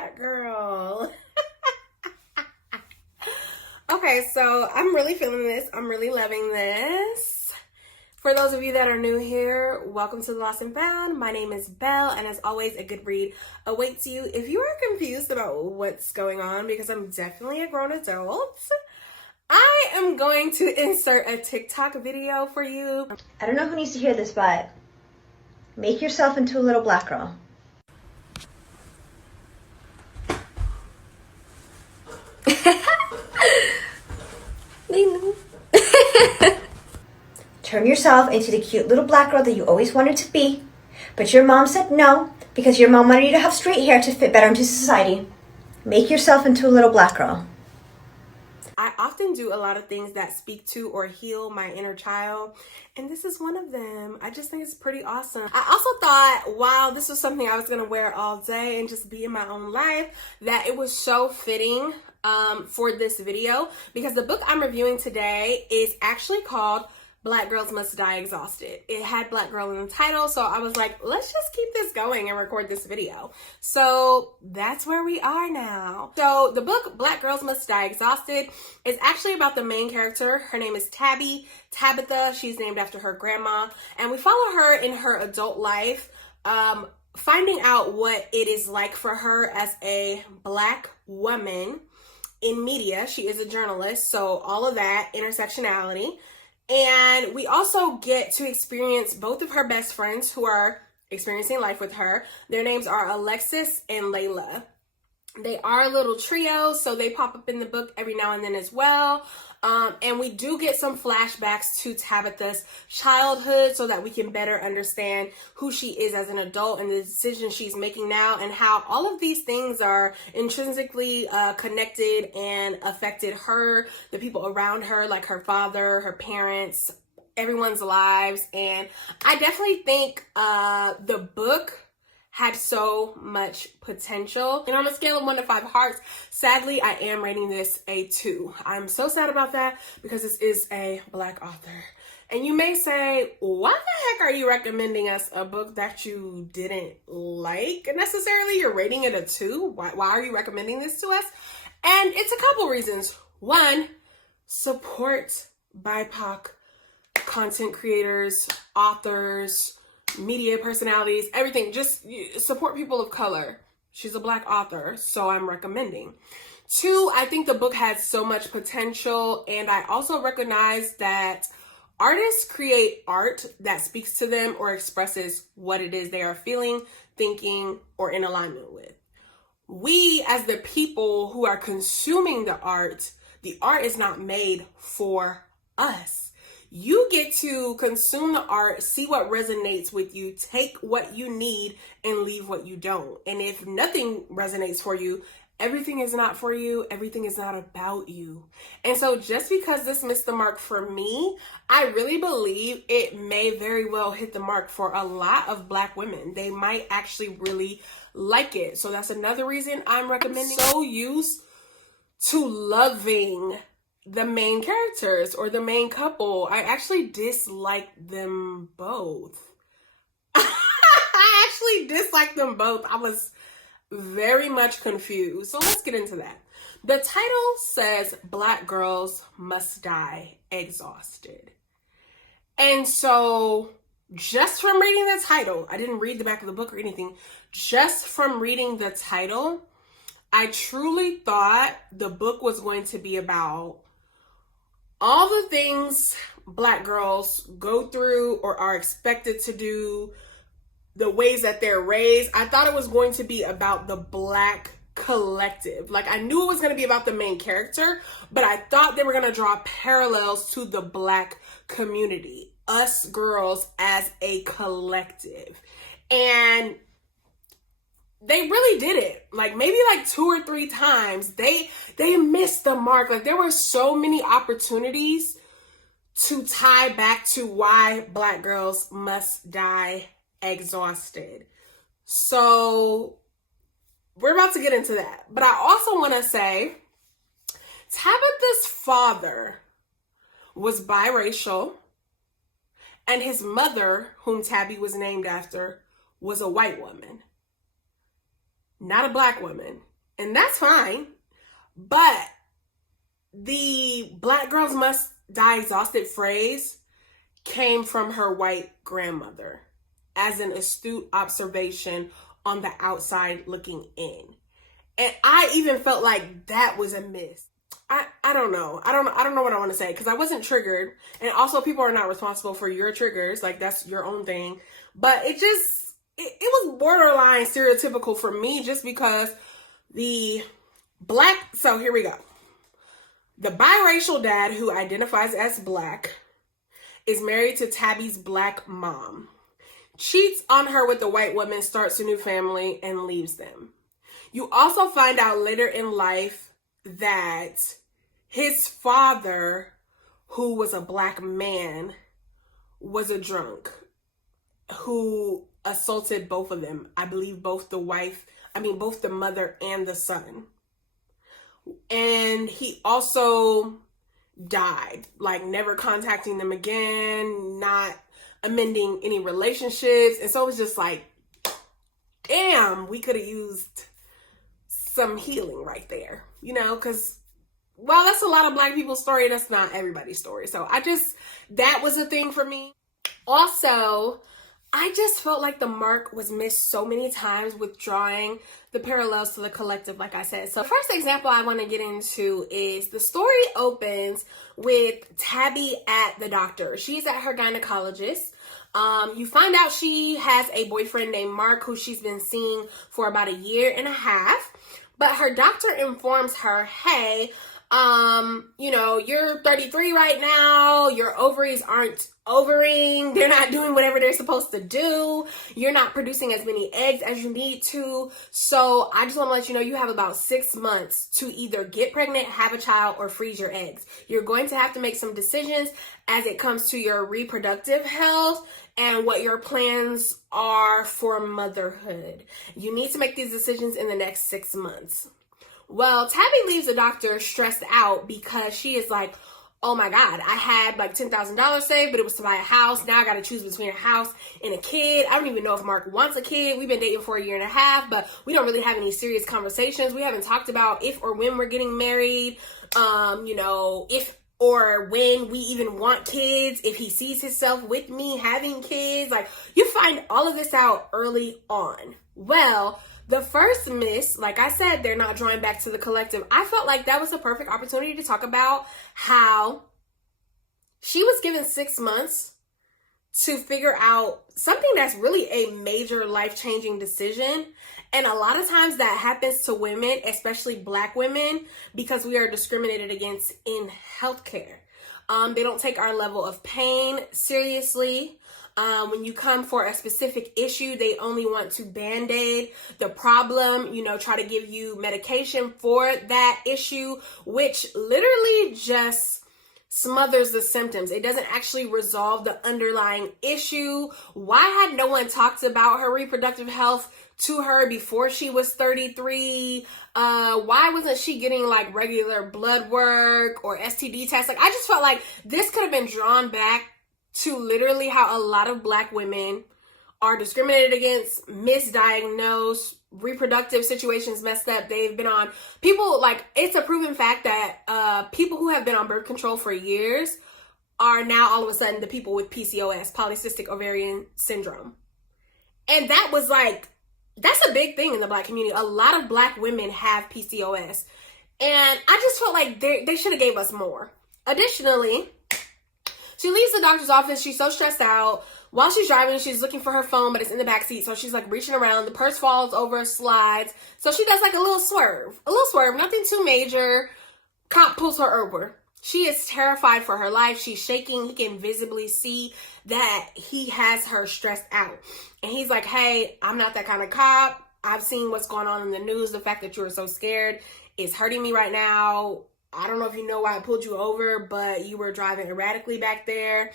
black girl. Okay, so I'm really feeling this. I'm really loving this. For those of you that are new here, welcome to the Lost and Found. My name is Belle, and as always, a good read awaits you. If you are confused about what's going on, because I'm definitely a grown adult, I am going to insert a TikTok video for you. I don't know who needs to hear this, but make yourself into a little black girl. Turn yourself into the cute little black girl that you always wanted to be, but your mom said no because your mom wanted you to have straight hair to fit better into society. Make yourself into a little black girl. I often do a lot of things that speak to or heal my inner child, and this is one of them. I just think it's pretty awesome. I also thought, wow, this was something I was going to wear all day and just be in my own life, that it was so fitting for this video, because the book I'm reviewing today is actually called Black Girls Must Die Exhausted. It had Black Girl in the title, so I was like, let's just keep this going and record this video. So that's where we are now. So the book Black Girls Must Die Exhausted is actually about the main character. Her name is Tabitha. She's named after her grandma, and we follow her in her adult life, finding out what it is like for her as a Black woman in media. She is a journalist, so all of that intersectionality. And we also get to experience both of her best friends who are experiencing life with her. Their names are Alexis and Layla. They are a little trio, so they pop up in the book every now and then as well. And we do get some flashbacks to Tabitha's childhood so that we can better understand who she is as an adult and the decisions she's making now, and how all of these things are intrinsically connected and affected her, the people around her, like her father, her parents, everyone's lives. And I definitely think the book had so much potential. And on a scale of 1 to 5 hearts, sadly, I am rating this a 2. I'm so sad about that because this is a Black author. And you may say, why the heck are you recommending us a book that you didn't like necessarily? You're rating it a 2. Why are you recommending this to us? And it's a couple reasons. One, support BIPOC content creators, authors, media personalities, everything. Just support people of color. She's a Black author, so I'm recommending. 2, I think the book has so much potential, and I also recognize that artists create art that speaks to them or expresses what it is they are feeling, thinking, or in alignment with. We, as the people who are consuming the art is not made for us. You get to consume the art, see what resonates with you, take what you need, and leave what you don't. And if nothing resonates for you, everything is not for you, everything is not about you. And so just because this missed the mark for me, I really believe it may very well hit the mark for a lot of Black women. They might actually really like it. So that's another reason I'm recommending. I'm so used to loving the main characters or the main couple. I actually dislike them both. I actually dislike them both. I was very much confused. So let's get into that. The title says Black Girls Must Die Exhausted. And so just from reading the title, I didn't read the back of the book or anything, just from reading the title, I truly thought the book was going to be about all the things Black girls go through or are expected to do, the ways that they're raised. I thought it was going to be about the Black collective. Like, I knew it was going to be about the main character, but I thought they were going to draw parallels to the Black community, us girls as a collective. And they really did it. Like, maybe like 2 or 3 times they missed the mark. Like, there were so many opportunities to tie back to why Black girls must die exhausted. So we're about to get into that. But I also want to say Tabitha's father was biracial, and his mother, whom Tabby was named after, was a white woman. Not a Black woman. And that's fine. But the Black girls must die exhausted phrase came from her white grandmother as an astute observation on the outside looking in. And I even felt like that was a miss. I don't know. I don't know what I want to say because I wasn't triggered. And also people are not responsible for your triggers. Like that's your own thing. But it was borderline stereotypical for me just because the Black, so here we go. The biracial dad who identifies as Black is married to Tabby's Black mom, cheats on her with a white woman, starts a new family, and leaves them. You also find out later in life that his father, who was a Black man, was a drunk who assaulted both of them. I believe both the mother and the son. And he also died, like never contacting them again, not amending any relationships. And so it was just like, damn, we could have used some healing right there, you know, because while that's a lot of Black people's story, that's not everybody's story. So that was a thing for me. Also, I just felt like the mark was missed so many times with drawing the parallels to the collective, like I said. So first example I want to get into is the story opens with Tabby at the doctor. She's at her gynecologist. You find out she has a boyfriend named Mark who she's been seeing for about 1.5 years. But her doctor informs her, hey, you're 33 right now. Your ovaries aren't ovaring. They're not doing whatever they're supposed to do. You're not producing as many eggs as you need to. So I just want to let you know you have about 6 months to either get pregnant, have a child, or freeze your eggs. You're going to have to make some decisions as it comes to your reproductive health and what your plans are for motherhood. You need to make these decisions in the next 6 months. Well, Tabby leaves the doctor stressed out because she is like, oh my God, I had like $10,000 saved, but it was to buy a house. Now I got to choose between a house and a kid. I don't even know if Mark wants a kid. We've been dating for 1.5 years, but we don't really have any serious conversations. We haven't talked about if or when we're getting married, if or when we even want kids, if he sees himself with me having kids. Like, you find all of this out early on. Well, the first miss, like I said, they're not drawing back to the collective. I felt like that was a perfect opportunity to talk about how she was given 6 months to figure out something that's really a major life-changing decision. And a lot of times that happens to women, especially Black women, because we are discriminated against in healthcare. They don't take our level of pain seriously. When you come for a specific issue, they only want to band-aid the problem, try to give you medication for that issue, which literally just smothers the symptoms. It doesn't actually resolve the underlying issue. Why had no one talked about her reproductive health to her before she was 33? Why wasn't she getting like regular blood work or STD tests? Like, I just felt like this could have been drawn back to literally how a lot of Black women are discriminated against, misdiagnosed, reproductive situations messed up. They've been on people, like, it's a proven fact that people who have been on birth control for years are now all of a sudden the people with PCOS, polycystic ovarian syndrome. And that was like, that's a big thing in the Black community. A lot of Black women have PCOS. And I just felt like they should have gave us more. Additionally, she leaves the doctor's office. She's so stressed out. While she's driving, she's looking for her phone, but it's in the back seat. So she's like reaching around. The purse falls over, slides. So she does like a little swerve, nothing too major. Cop pulls her over. She is terrified for her life. She's shaking. He can visibly see that he has her stressed out. And he's like, hey, I'm not that kind of cop. I've seen what's going on in the news. The fact that you were so scared is hurting me right now. I don't know if you know why I pulled you over, but you were driving erratically back there.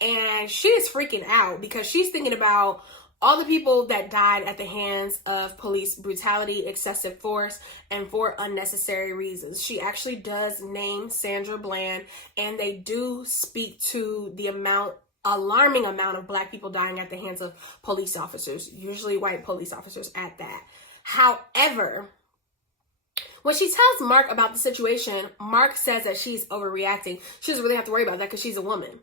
And she is freaking out because she's thinking about all the people that died at the hands of police brutality, excessive force, and for unnecessary reasons. She actually does name Sandra Bland, and they do speak to the alarming amount of Black people dying at the hands of police officers, usually white police officers at that. However, When she tells Mark about the situation, Mark says that she's overreacting. She doesn't really have to worry about that because she's a woman.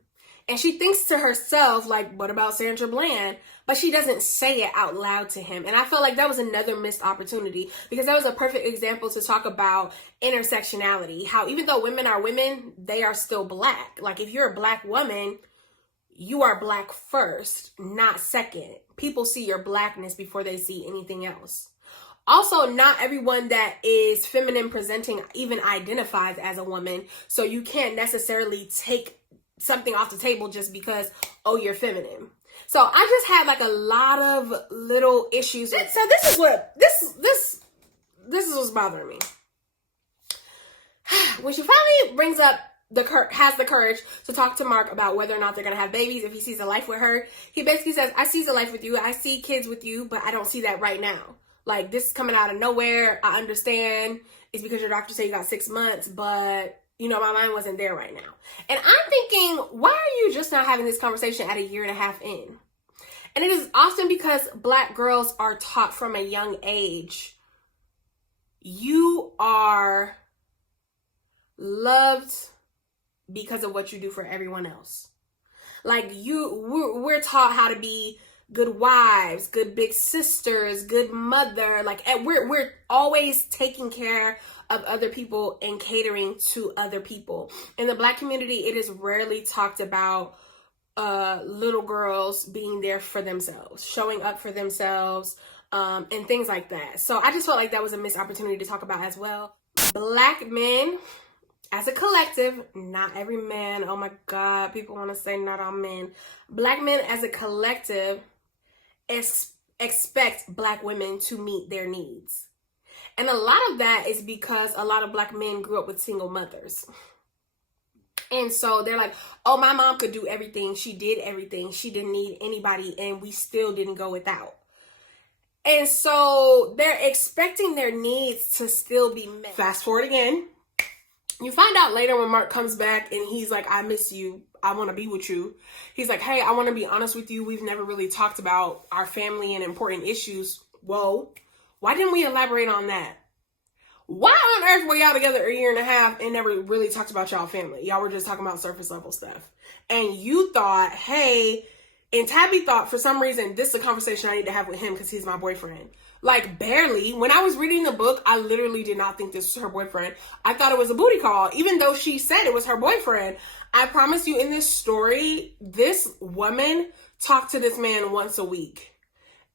And she thinks to herself, like, what about Sandra Bland? But she doesn't say it out loud to him. And I felt like that was another missed opportunity, because that was a perfect example to talk about intersectionality. How even though women are women, they are still Black. Like, if you're a Black woman, you are Black first, not second. People see your Blackness before they see anything else. Also, not everyone that is feminine presenting even identifies as a woman. So you can't necessarily take something off the table just because, oh, you're feminine. So I just had like a lot of little issues. So this is what's bothering me. When she finally brings up has the courage to talk to Mark about whether or not they're gonna have babies, if he sees a life with her, he basically says, I see a life with you, I see kids with you, but I don't see that right now. Like, this is coming out of nowhere. I understand it's because your doctor said you got 6 months, but you know, my mind wasn't there right now. And I'm thinking, why are you just now having this conversation at 1.5 years in? And it is often because Black girls are taught from a young age, you are loved because of what you do for everyone else. Like, we're taught how to be good wives, good big sisters, good mother. Like, we're always taking care of other people and catering to other people. In the Black community, it is rarely talked about little girls being there for themselves, showing up for themselves, and things like that. So I just felt like that was a missed opportunity to talk about as well. Black men as a collective, not every man, oh my God, people want to say not all men. Black men as a collective expect Black women to meet their needs. And a lot of that is because a lot of Black men grew up with single mothers. And so they're like, oh, my mom could do everything. She did everything. She didn't need anybody, and we still didn't go without. And so they're expecting their needs to still be met. Fast forward again. You find out later when Mark comes back and he's like, I miss you. I want to be with you. He's like, hey, I want to be honest with you. We've never really talked about our family and important issues. Whoa. Why didn't we elaborate on that? Why on earth were y'all together 1.5 years and never really talked about y'all family? Y'all were just talking about surface level stuff. And you thought, hey, and Tabby thought for some reason, this is a conversation I need to have with him because he's my boyfriend. Like, barely. When I was reading the book, I literally did not think this was her boyfriend. I thought it was a booty call, even though she said it was her boyfriend. I promise you, in this story, this woman talked to this man once a week.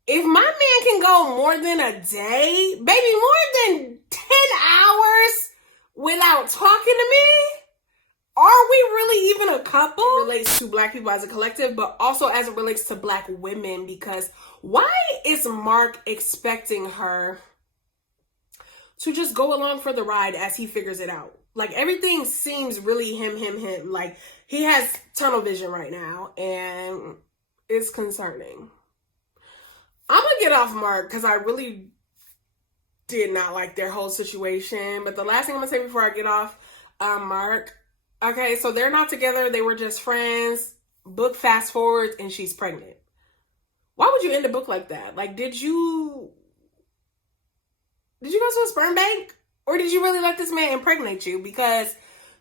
If my man can go more than a day, baby, more than 10 hours without talking to me, are we really even a couple? It relates to Black people as a collective, but also as it relates to Black women, because why is Mark expecting her to just go along for the ride as he figures it out? Like, everything seems really him. Like, he has tunnel vision right now, and it's concerning. I'm gonna get off Mark because I really did not like their whole situation. But the last thing I'm gonna say before I get off Mark, okay, so they're not together. They were just friends. Book fast forwards and she's pregnant. Why would you end a book like that? Like, did you go to a sperm bank? Or did you really let this man impregnate you? Because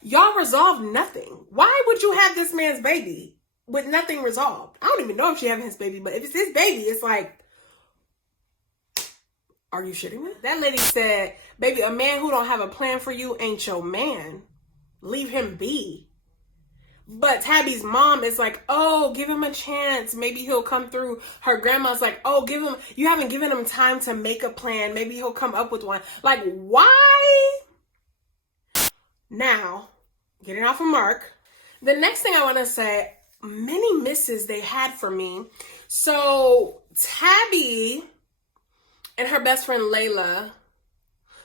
y'all resolved nothing. Why would you have this man's baby with nothing resolved? I don't even know if she having his baby, but if it's his baby, it's like, are you shitting me? That lady said, baby, a man who don't have a plan for you ain't your man. Leave him be. But Tabby's mom is like, oh, give him a chance. Maybe he'll come through. Her grandma's like, oh, you haven't given him time to make a plan. Maybe he'll come up with one. Like, why? Now, getting off of Mark, the next thing I want to say, many misses they had for me. So Tabby and her best friend Layla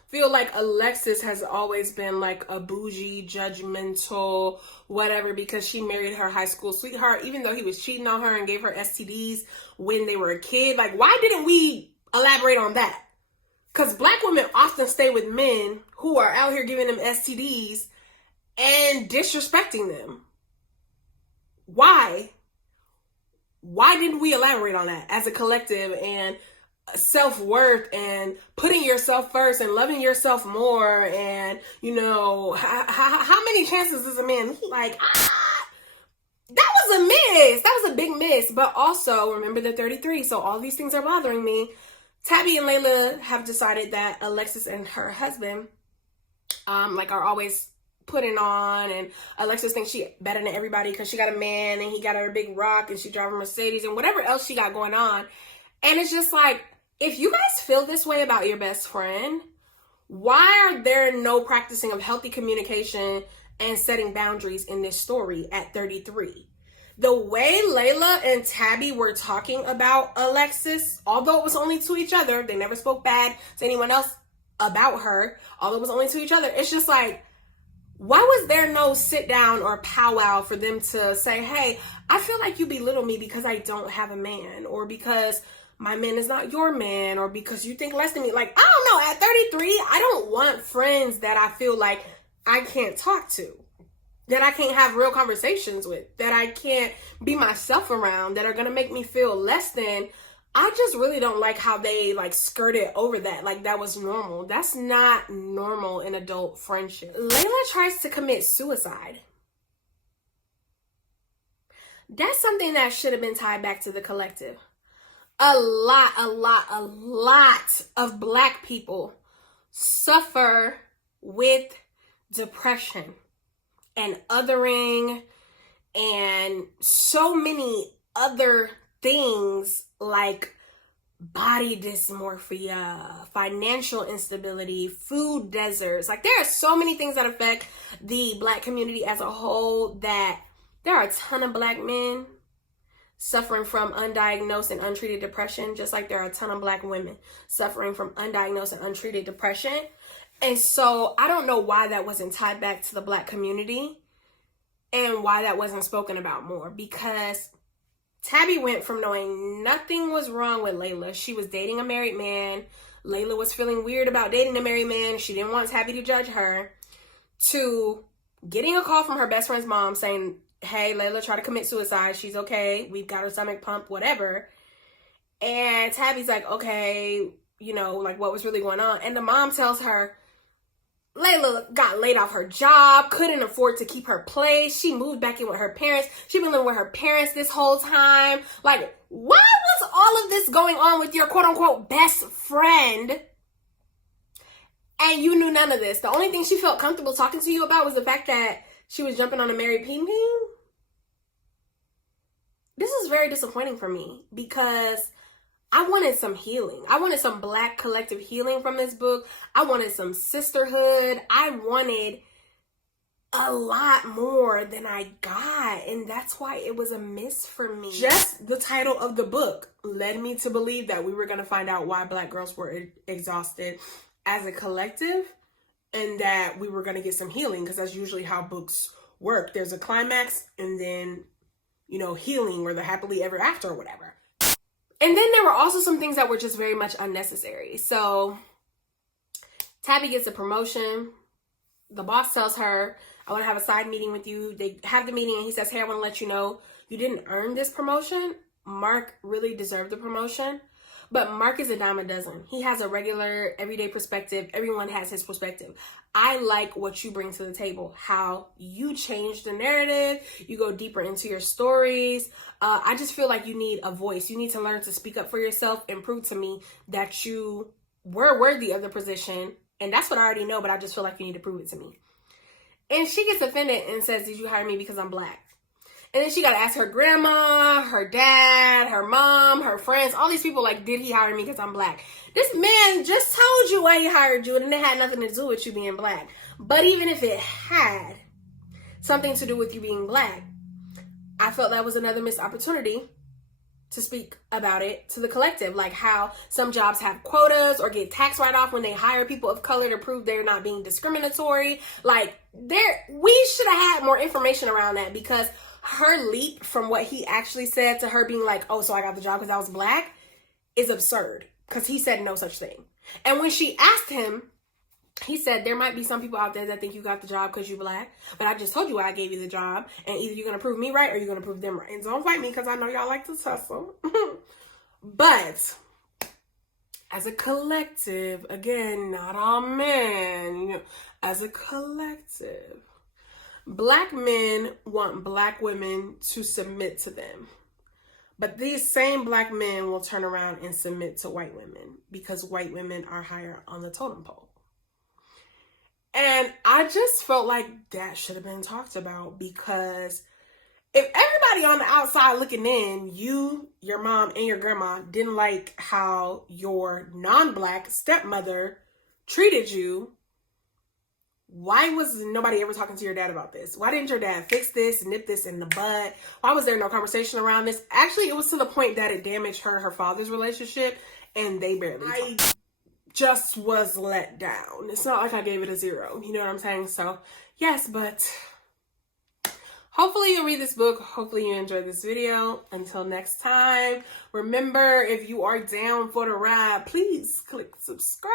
feel like Alexis has always been like a bougie, judgmental, whatever, because she married her high school sweetheart, even though he was cheating on her and gave her STDs when they were a kid. Like, why didn't we elaborate on that? Because Black women often stay with men who are out here giving them STDs and disrespecting them. Why? Why didn't we elaborate on that as a collective and self-worth and putting yourself first and loving yourself more, and you know, how many chances does a man like? That was a miss. That was a big miss. But also remember the 33. So all these things are bothering me. Tabby and Layla have decided that Alexis and her husband like are always putting on, and Alexis thinks she better than everybody because she got a man and he got her a big rock and she drives a Mercedes and whatever else she got going on. And it's just like, if you guys feel this way about your best friend, why are there no practicing of healthy communication and setting boundaries in this story at 33? The way Layla and Tabby were talking about Alexis, although it was only to each other, they never spoke bad to anyone else about her, although it was only to each other, it's just like, why was there no sit down or powwow for them to say, hey, I feel like you belittle me because I don't have a man, or because my man is not your man, or because you think less than me? Like, I don't know, at 33, I don't want friends that I feel like I can't talk to, that I can't have real conversations with, that I can't be myself around, that are gonna make me feel less than. I just really don't like how they like skirted over that, like that was normal. That's not normal in adult friendship. Layla tries to commit suicide. That's something that should have been tied back to the collective. A lot of Black people suffer with depression and othering and so many other things, like body dysmorphia, financial instability, food deserts. Like, there are so many things that affect the Black community as a whole, that there are a ton of Black men suffering from undiagnosed and untreated depression, just like there are a ton of Black women suffering from undiagnosed and untreated depression. And so I don't know why that wasn't tied back to the Black community and why that wasn't spoken about more, because Tabby went from knowing nothing was wrong with Layla. She was dating a married man. Layla was feeling weird about dating a married man. She didn't want Tabby to judge her, to getting a call from her best friend's mom saying, hey, Layla tried to commit suicide. She's okay. We've got her stomach pumped, whatever. And Tabby's like, okay, you know, like, what was really going on? And the mom tells her, Layla got laid off her job, couldn't afford to keep her place. She moved back in with her parents. She's been living with her parents this whole time. Like, why was all of this going on with your quote-unquote best friend? And you knew none of this. The only thing she felt comfortable talking to you about was the fact that she was jumping on a married peen-peen. This is very disappointing for me, because I wanted some healing. I wanted some Black collective healing from this book. I wanted some sisterhood. I wanted a lot more than I got, and that's why it was a miss for me. Just the title of the book led me to believe that we were going to find out why Black girls were exhausted as a collective, and that we were going to get some healing, because that's usually how books work. There's a climax, and then, you know, healing, or the happily ever after, or whatever. And then there were also some things that were just very much unnecessary. So Tabby gets a promotion. The boss tells her, I want to have a side meeting with you. They have the meeting and he says, hey, I want to let you know you didn't earn this promotion. Mark really deserved the promotion. But Mark is a dime a dozen. He has a regular, everyday perspective. Everyone has his perspective. I like what you bring to the table, how you change the narrative. You go deeper into your stories. I just feel like you need a voice. You need to learn to speak up for yourself and prove to me that you were worthy of the position. And that's what I already know, but I just feel like you need to prove it to me. And she gets offended and says, did you hire me because I'm Black? And then she got to ask her grandma, her dad, her mom, her friends, all these people, like, did he hire me because I'm Black? This man just told you why he hired you, and it had nothing to do with you being Black. But even if it had something to do with you being Black, I felt that was another missed opportunity to speak about it to the collective, like how some jobs have quotas or get tax write-off when they hire people of color to prove they're not being discriminatory. Like, we should have had more information around that, because her leap from what he actually said to her being like, oh, so I got the job because I was Black, is absurd, because he said no such thing. And when she asked him, he said, there might be some people out there that think you got the job because you're Black, but I just told you why I gave you the job, and either you're going to prove me right or you're going to prove them right. And don't fight me, because I know y'all like to tussle. But as a collective, again, not all men, you know, as a collective, Black men want Black women to submit to them. But these same Black men will turn around and submit to white women because white women are higher on the totem pole. And I just felt like that should have been talked about, because if everybody on the outside looking in, you, your mom, and your grandma didn't like how your non-Black stepmother treated you, why was nobody ever talking to your dad about this? Why didn't your dad fix this, nip this in the bud? Why was there no conversation around this? Actually, it was to the point that it damaged her father's relationship, and they barely talked. I just was let down. It's not like I gave it a 0. You know what I'm saying? So, yes, but hopefully you'll read this book. Hopefully you enjoyed this video. Until next time, remember, if you are down for the ride, please click subscribe.